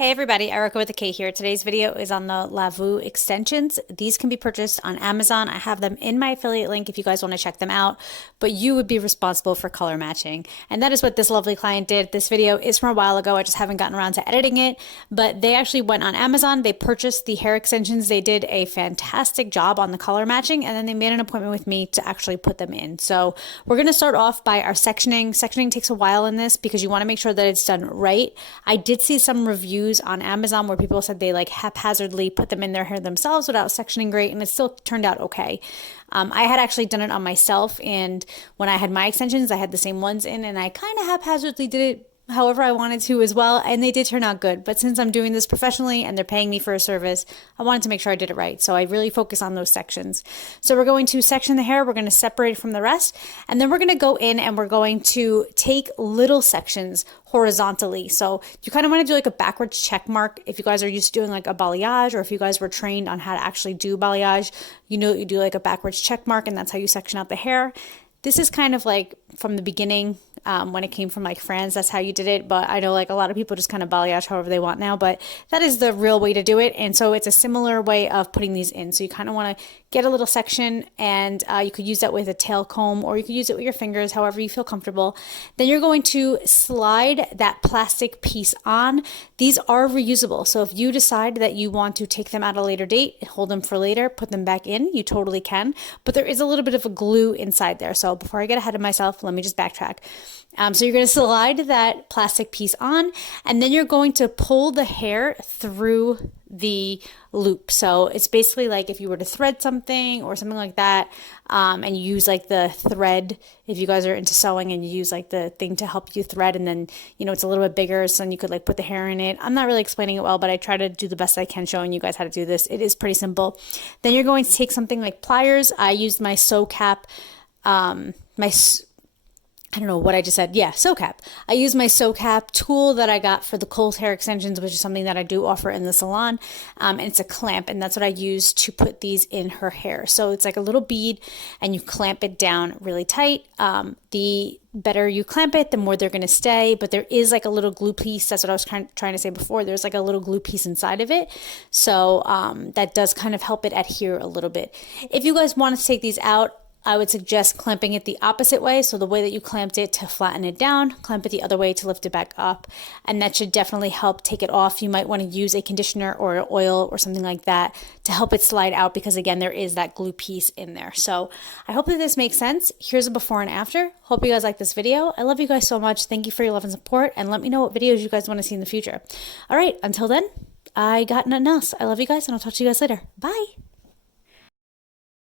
Hey everybody, Erica with a K here. Today's video is on the LaaVoo extensions. These can be purchased on Amazon. I have them in my affiliate link if you guys want to check them out, but you would be responsible for color matching. And that is what this lovely client did. This video is from a while ago. I just haven't gotten around to editing it, but they actually went on Amazon. They purchased the hair extensions. They did a fantastic job on the color matching, and then they made an appointment with me to actually put them in. So we're going to start off by our sectioning. Sectioning takes a while in this because you want to make sure that it's done right. I did see some reviews on Amazon where people said they like haphazardly put them in their hair themselves without sectioning great, and it still turned out okay. I had actually done it on myself, and when I had my extensions, I had the same ones in, and I kind of haphazardly did it however I wanted to as well, and they did turn out good. But since I'm doing this professionally and they're paying me for a service, I wanted to make sure I did it right. So I really focus on those sections. So we're going to section the hair, we're going to separate it from the rest, and then we're going to go in and we're going to take little sections horizontally. So you kind of want to do like a backwards check mark. If you guys are used to doing like a balayage, or if you guys were trained on how to actually do balayage, you know you do like a backwards check mark, and that's how you section out the hair. This is kind of like from the beginning, when it came from like France, that's how you did it. But I know like a lot of people just kind of balayage however they want now, but that is the real way to do it. And so it's a similar way of putting these in. So you kind of want to get a little section, and you could use that with a tail comb, or you could use it with your fingers, however you feel comfortable. Then you're going to slide that plastic piece on. These are reusable. So if you decide that you want to take them at a later date, hold them for later, put them back in, you totally can. But there is a little bit of a glue inside there. So before I get ahead of myself, let me just backtrack. So you're going to slide that plastic piece on, and then you're going to pull the hair through the loop. So it's basically like if you were to thread something or something like that, and you use like the thread, if you guys are into sewing and you use like the thing to help you thread, and then, you know, it's a little bit bigger, so then you could like put the hair in it. I'm not really explaining it well, but I try to do the best I can showing you guys how to do this. It is pretty simple. Then you're going to take something like pliers. I used my sew cap, I don't know what I just said. Yeah, sew cap. I use my sew cap tool that I got for the Kohl's hair extensions, which is something that I do offer in the salon. And it's a clamp, and that's what I use to put these in her hair. So it's like a little bead, and you clamp it down really tight. The better you clamp it, the more they're going to stay. But there is like a little glue piece. That's what I was trying to say before. There's like a little glue piece inside of it. So that does kind of help it adhere a little bit. If you guys want to take these out, I would suggest clamping it the opposite way. So the way that you clamped it to flatten it down, clamp it the other way to lift it back up. And that should definitely help take it off. You might want to use a conditioner or an oil or something like that to help it slide out, because again, there is that glue piece in there. So I hope that this makes sense. Here's a before and after. Hope you guys like this video. I love you guys so much. Thank you for your love and support, and let me know what videos you guys want to see in the future. All right, until then, I got nothing else. I love you guys, and I'll talk to you guys later. Bye.